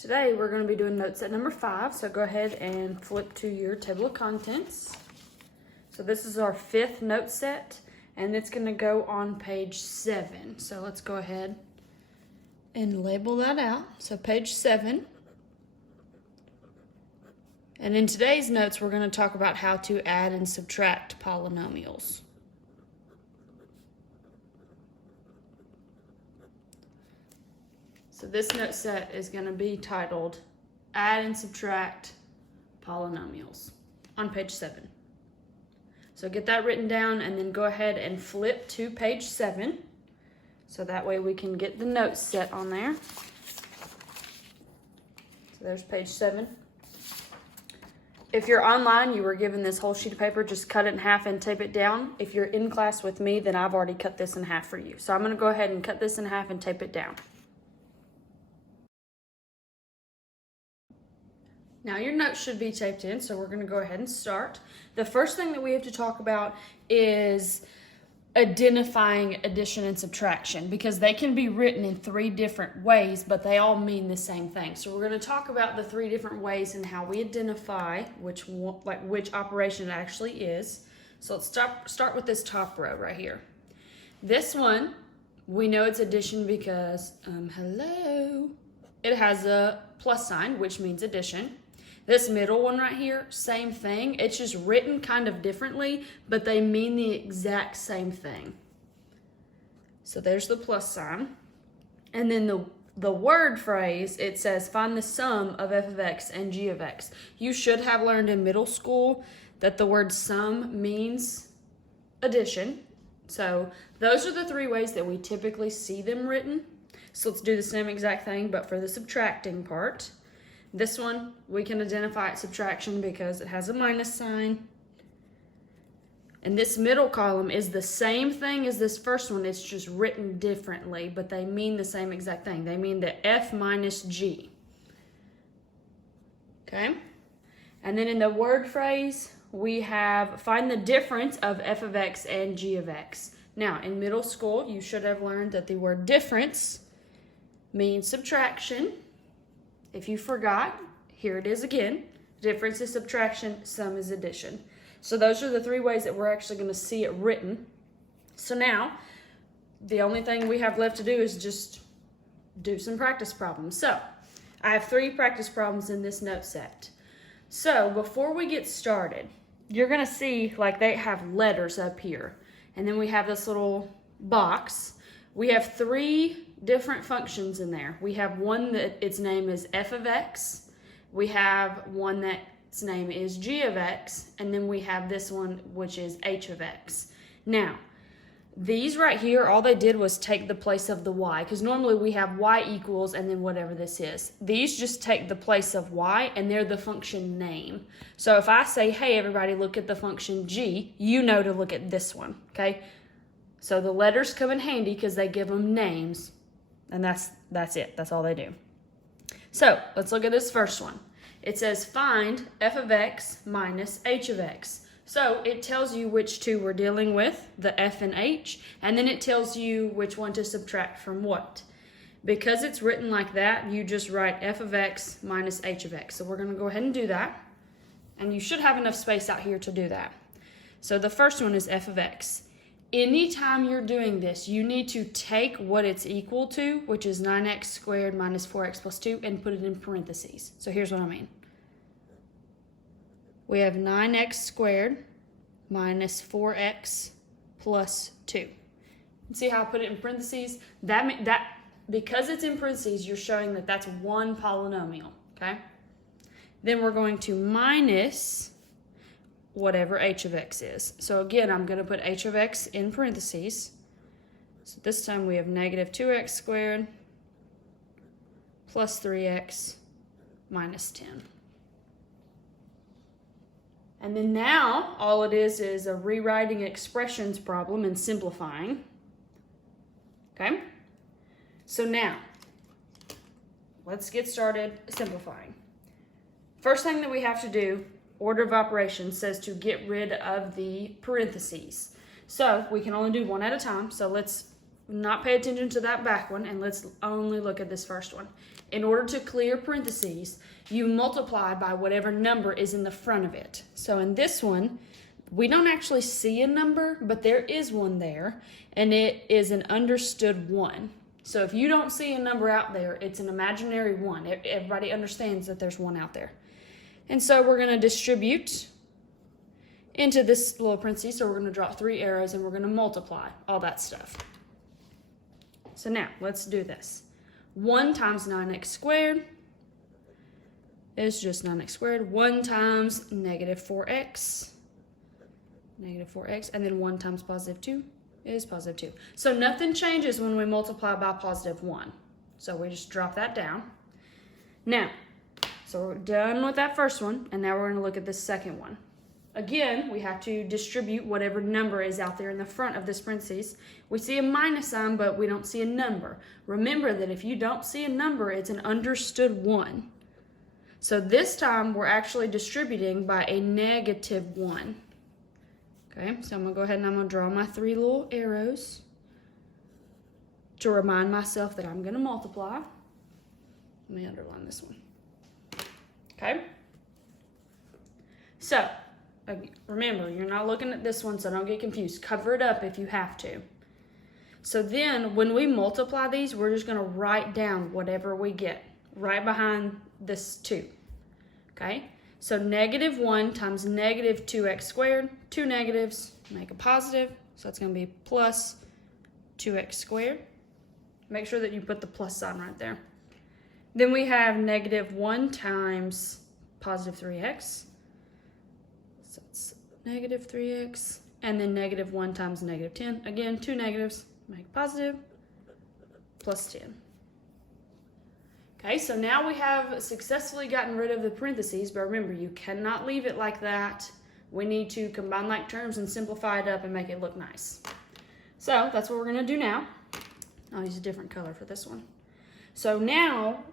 Today we're going to be doing note set number 5, so go ahead and flip to your table of contents. So this is our 5th note set, and it's going to go on page 7. So let's go ahead and label that out. So page 7. And in today's notes, we're going to talk about how to add and subtract polynomials. So this note set is going to be titled Add and Subtract Polynomials on page 7. So get that written down and then go ahead and flip to page 7. So that way we can get the note set on there. So there's page 7. If you're online, you were given this whole sheet of paper, just cut it in half and tape it down. If you're in class with me, then I've already cut this in half for you. So I'm going to go ahead and cut this in half and tape it down. Now your notes should be taped in, so we're going to go ahead and start. The first thing that we have to talk about is identifying addition and subtraction, because they can be written in 3 different ways, but they all mean the same thing. So we're going to talk about the 3 different ways and how we identify which operation it actually is. So let's start with this top row right here. This one, we know it's addition because, it has a plus sign, which means addition. This middle one right here, same thing. It's just written kind of differently, but they mean the exact same thing. So there's the plus sign. And then the word phrase, it says find the sum of f of x and g of x. You should have learned in middle school that the word sum means addition. So those are the 3 ways that we typically see them written. So let's do the same exact thing, but for the subtracting part. This one, we can identify it subtraction because it has a minus sign. And this middle column is the same thing as this first one. It's just written differently, but they mean the same exact thing. They mean the f minus g. Okay? And then in the word phrase, we have find the difference of f of x and g of x. Now, in middle school, you should have learned that the word difference means subtraction. If you forgot, here it is again. Difference is subtraction, sum is addition. So those are the 3 ways that we're actually going to see it written. So now, the only thing we have left to do is just do some practice problems. So, I have 3 practice problems in this note set. So, before we get started, you're going to see like they have letters up here. And then we have this little box. We have 3 different functions in there. We have one that its name is f of x. We have one that its name is g of x. And then we have this one, which is h of x. Now, these right here, all they did was take the place of the y, because normally we have y equals and then whatever this is. These just take the place of y, and they're the function name. So if I say, hey, everybody, look at the function g, you know to look at this one, okay? So the letters come in handy because they give them names, and that's it. That's all they do. So let's look at this first one. It says find f of x minus h of x. So it tells you which 2 we're dealing with, the f and h, and then it tells you which one to subtract from what. Because it's written like that, you just write f of x minus h of x. So we're going to go ahead and do that. And you should have enough space out here to do that. So the first one is f of x. Anytime you're doing this, you need to take what it's equal to, which is 9x squared minus 4x plus 2, and put it in parentheses. So here's what I mean. We have 9x squared minus 4x plus 2. See how I put it in parentheses? That because it's in parentheses, you're showing that that's one polynomial, okay? Then we're going to minus whatever h of x is. So again, I'm going to put h of x in parentheses. So this time we have negative 2x squared plus 3x minus 10. And then now, all it is a rewriting expressions problem and simplifying. Okay? So now, let's get started simplifying. First thing that we have to do, order of operations says to get rid of the parentheses. So we can only do one at a time. So let's not pay attention to that back one, and let's only look at this first one. In order to clear parentheses, you multiply by whatever number is in the front of it. So in this one, we don't actually see a number, but there is one there, and it is an understood 1. So if you don't see a number out there, it's an imaginary 1. Everybody understands that there's 1 out there. And so we're going to distribute into this little parentheses. So we're going to draw 3 arrows, and we're going to multiply all that stuff. So now let's do this. 1 times 9x squared is just 9x squared. 1 times negative 4x, and then 1 times positive 2 is positive 2. So nothing changes when we multiply by positive 1. So we just drop that down. Now, so we're done with that first one, and now we're going to look at the second one. Again, we have to distribute whatever number is out there in the front of this parentheses. We see a minus sign, but we don't see a number. Remember that if you don't see a number, it's an understood 1. So this time, we're actually distributing by a negative 1. Okay, so I'm going to go ahead and I'm going to draw my 3 little arrows to remind myself that I'm going to multiply. Let me underline this one. Okay? So, remember, you're not looking at this one, so don't get confused. Cover it up if you have to. So then, when we multiply these, we're just going to write down whatever we get right behind this 2. Okay? So negative 1 times negative 2x squared, 2 negatives make a positive, so that's going to be plus 2x squared. Make sure that you put the plus sign right there. Then we have negative 1 times positive 3x, so it's negative 3x, and then negative 1 times negative 10. Again, 2 negatives make positive, plus 10. Okay, so now we have successfully gotten rid of the parentheses, but remember, you cannot leave it like that. We need to combine like terms and simplify it up and make it look nice. So that's what we're going to do now. I'll use a different color for this one. So now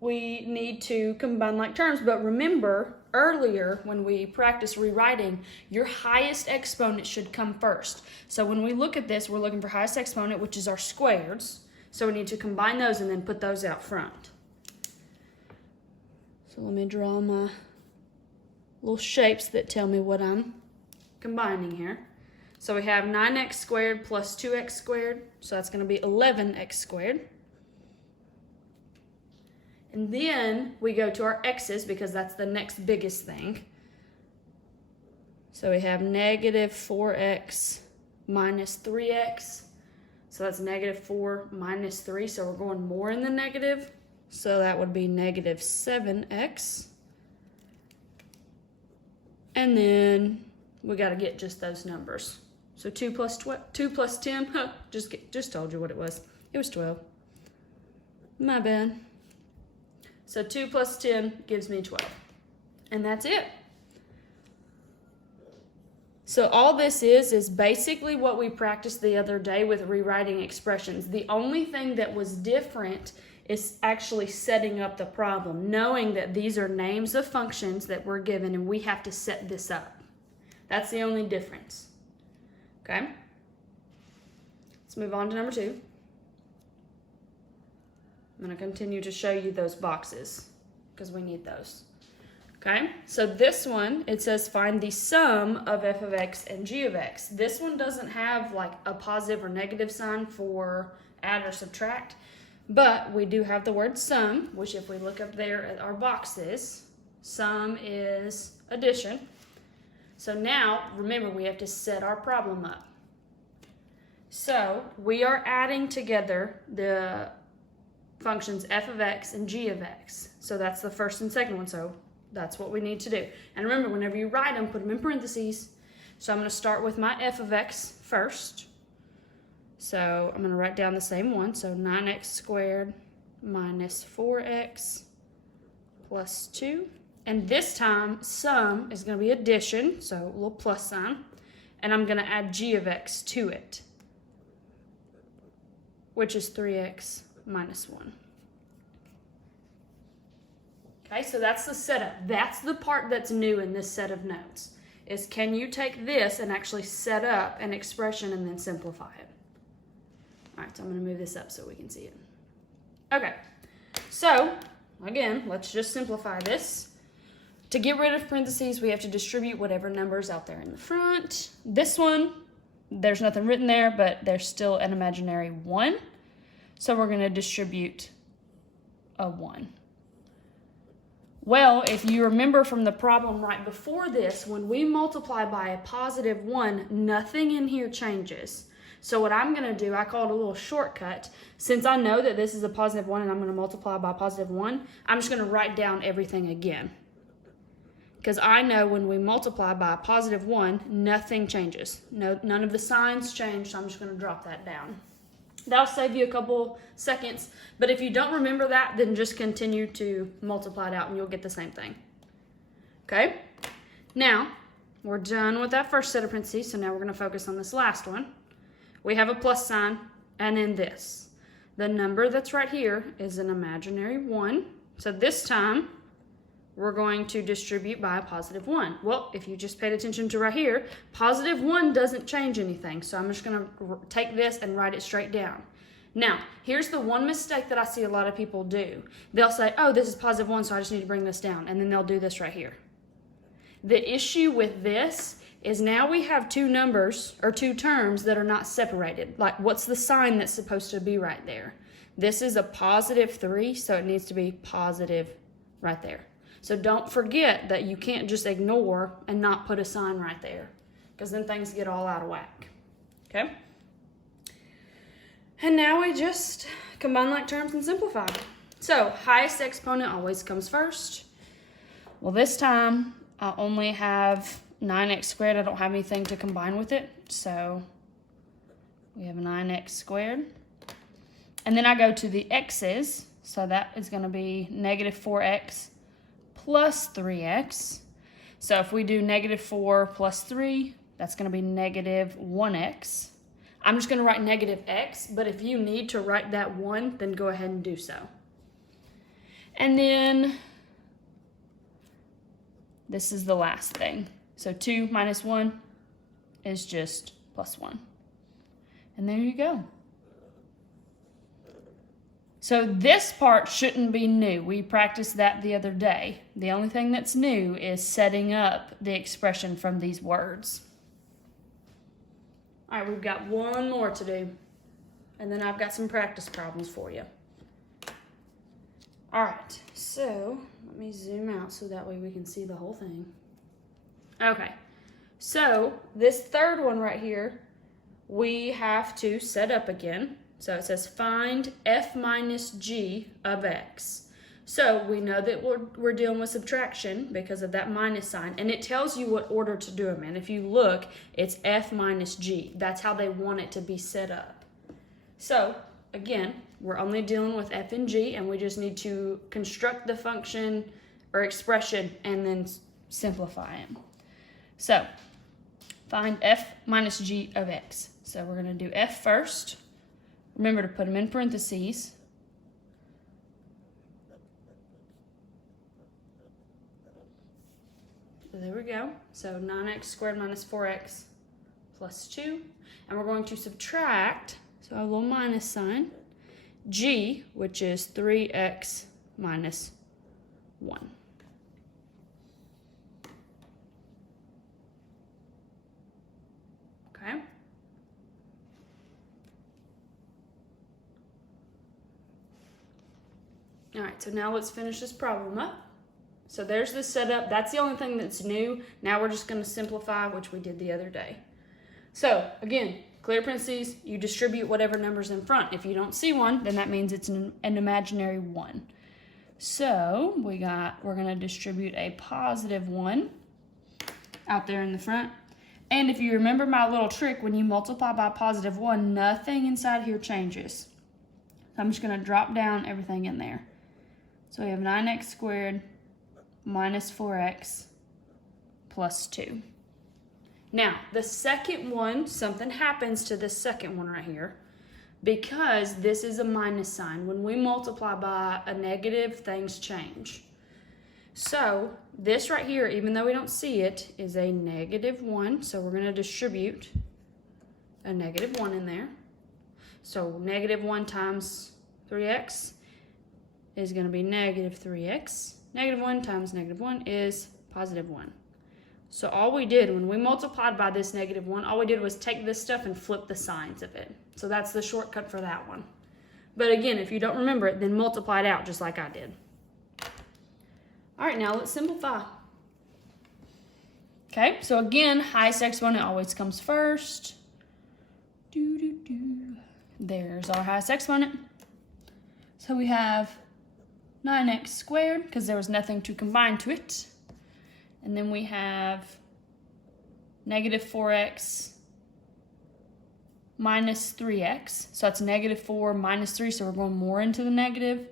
we need to combine like terms, but remember, earlier when we practiced rewriting, your highest exponent should come first. So when we look at this, we're looking for highest exponent, which is our squareds. So we need to combine those and then put those out front. So let me draw my little shapes that tell me what I'm combining here. So we have 9x squared plus 2x squared. So that's going to be 11x squared. And then we go to our x's because that's the next biggest thing. So we have negative 4x minus 3x. So that's negative 4 minus 3, so we're going more in the negative. So that would be negative 7x. And then we got to get just those numbers. So 2 plus 10, just told you what it was. It was 12. My bad. So 2 plus 10 gives me 12. And that's it. So all this is basically what we practiced the other day with rewriting expressions. The only thing that was different is actually setting up the problem, knowing that these are names of functions that we're given and we have to set this up. That's the only difference. Okay? Let's move on to number 2. I'm going to continue to show you those boxes because we need those. Okay, so this one, it says find the sum of f of x and g of x. This one doesn't have like a positive or negative sign for add or subtract, but we do have the word sum, which if we look up there at our boxes, sum is addition. So now, remember, we have to set our problem up. So we are adding together the functions f of x and g of x. So that's the first and second one. So that's what we need to do. And remember, whenever you write them, put them in parentheses. So I'm going to start with my f of x first. So I'm going to write down the same one. So 9x squared minus 4x plus 2. And this time, sum is going to be addition, so a little plus sign. And I'm going to add g of x to it, which is 3x minus 1. Okay, so that's the setup. That's the part that's new in this set of notes, is can you take this and actually set up an expression and then simplify it? All right, so I'm going to move this up so we can see it. Okay, so again, let's just simplify this. To get rid of parentheses, we have to distribute whatever number's out there in the front. This one, there's nothing written there, but there's still an imaginary 1. So we're going to distribute a 1. Well, if you remember from the problem right before this, when we multiply by a positive 1, nothing in here changes. So what I'm going to do, I call it a little shortcut. Since I know that this is a positive 1 and I'm going to multiply by a positive 1, I'm just going to write down everything again. Because I know when we multiply by a positive 1, nothing changes. None of the signs change, so I'm just going to drop that down. That'll save you a couple seconds, but if you don't remember that, then just continue to multiply it out and you'll get the same thing. Okay? Now, we're done with that first set of parentheses, so now we're going to focus on this last one. We have a plus sign, and then this. The number that's right here is an imaginary 1, so this time, we're going to distribute by a positive 1. Well, if you just paid attention to right here, positive 1 doesn't change anything. So I'm just going to take this and write it straight down. Now, here's the one mistake that I see a lot of people do. They'll say, oh, this is positive 1, so I just need to bring this down. And then they'll do this right here. The issue with this is now we have two numbers or two terms that are not separated. Like, what's the sign that's supposed to be right there? This is a positive 3, so it needs to be positive right there. So don't forget that you can't just ignore and not put a sign right there, because then things get all out of whack. Okay? And now we just combine like terms and simplify. So highest exponent always comes first. Well, this time I only have 9x squared. I don't have anything to combine with it. So we have 9x squared. And then I go to the x's. So that is going to be negative 4x plus 3x. So if we do negative 4 plus 3, that's going to be negative 1x. I'm just going to write negative x, but if you need to write that 1, then go ahead and do so. And then this is the last thing. So 2 minus 1 is just plus 1. And there you go. So this part shouldn't be new. We practiced that the other day. The only thing that's new is setting up the expression from these words. All right, we've got one more to do, and then I've got some practice problems for you. All right, so let me zoom out so that way we can see the whole thing. Okay, so this third one right here, we have to set up again. So it says find f minus g of x. So we know that we're dealing with subtraction because of that minus sign, and it tells you what order to do them in. If you look, it's f minus g. That's how they want it to be set up. So again, we're only dealing with f and g, and we just need to construct the function or expression and then simplify it. So find f minus g of x. So we're going to do f first. Remember to put them in parentheses. So there we go. So 9x squared minus 4x plus 2. And we're going to subtract, so a little minus sign, g, which is 3x minus 1. Okay? All right, so now let's finish this problem up. So there's the setup. That's the only thing that's new. Now we're just going to simplify, which we did the other day. So again, clear parentheses, you distribute whatever number's in front. If you don't see one, then that means it's an imaginary 1. So we're going to distribute a positive 1 out there in the front. And if you remember my little trick, when you multiply by positive 1, nothing inside here changes. So I'm just going to drop down everything in there. So we have 9x squared minus 4x plus 2. Now, the second one, something happens to the second one right here because this is a minus sign. When we multiply by a negative, things change. So this right here, even though we don't see it, is a negative 1. So we're going to distribute a negative 1 in there. So negative 1 times 3x is going to be negative 3x. Negative 1 times negative 1 is positive 1. So all we did when we multiplied by this negative 1, all we did was take this stuff and flip the signs of it. So that's the shortcut for that one. But again, if you don't remember it, then multiply it out just like I did. All right, now let's simplify. Okay, so again, highest exponent always comes first. There's our highest exponent. So we have 9x squared, because there was nothing to combine to it. And then we have negative 4x minus 3x. So that's negative 4 minus 3, so we're going more into the negative.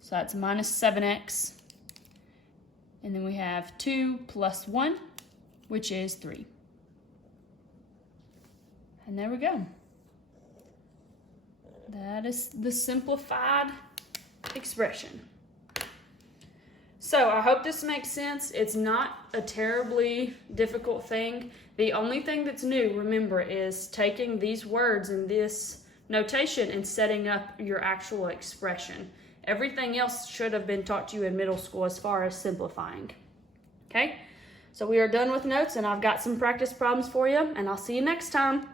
So that's minus 7x. And then we have 2 plus 1, which is 3. And there we go. That is the simplified expression. So I hope this makes sense. It's not a terribly difficult thing. The only thing that's new, remember, is taking these words in this notation and setting up your actual expression. Everything else should have been taught to you in middle school as far as simplifying. Okay? So we are done with notes, and I've got some practice problems for you, and I'll see you next time.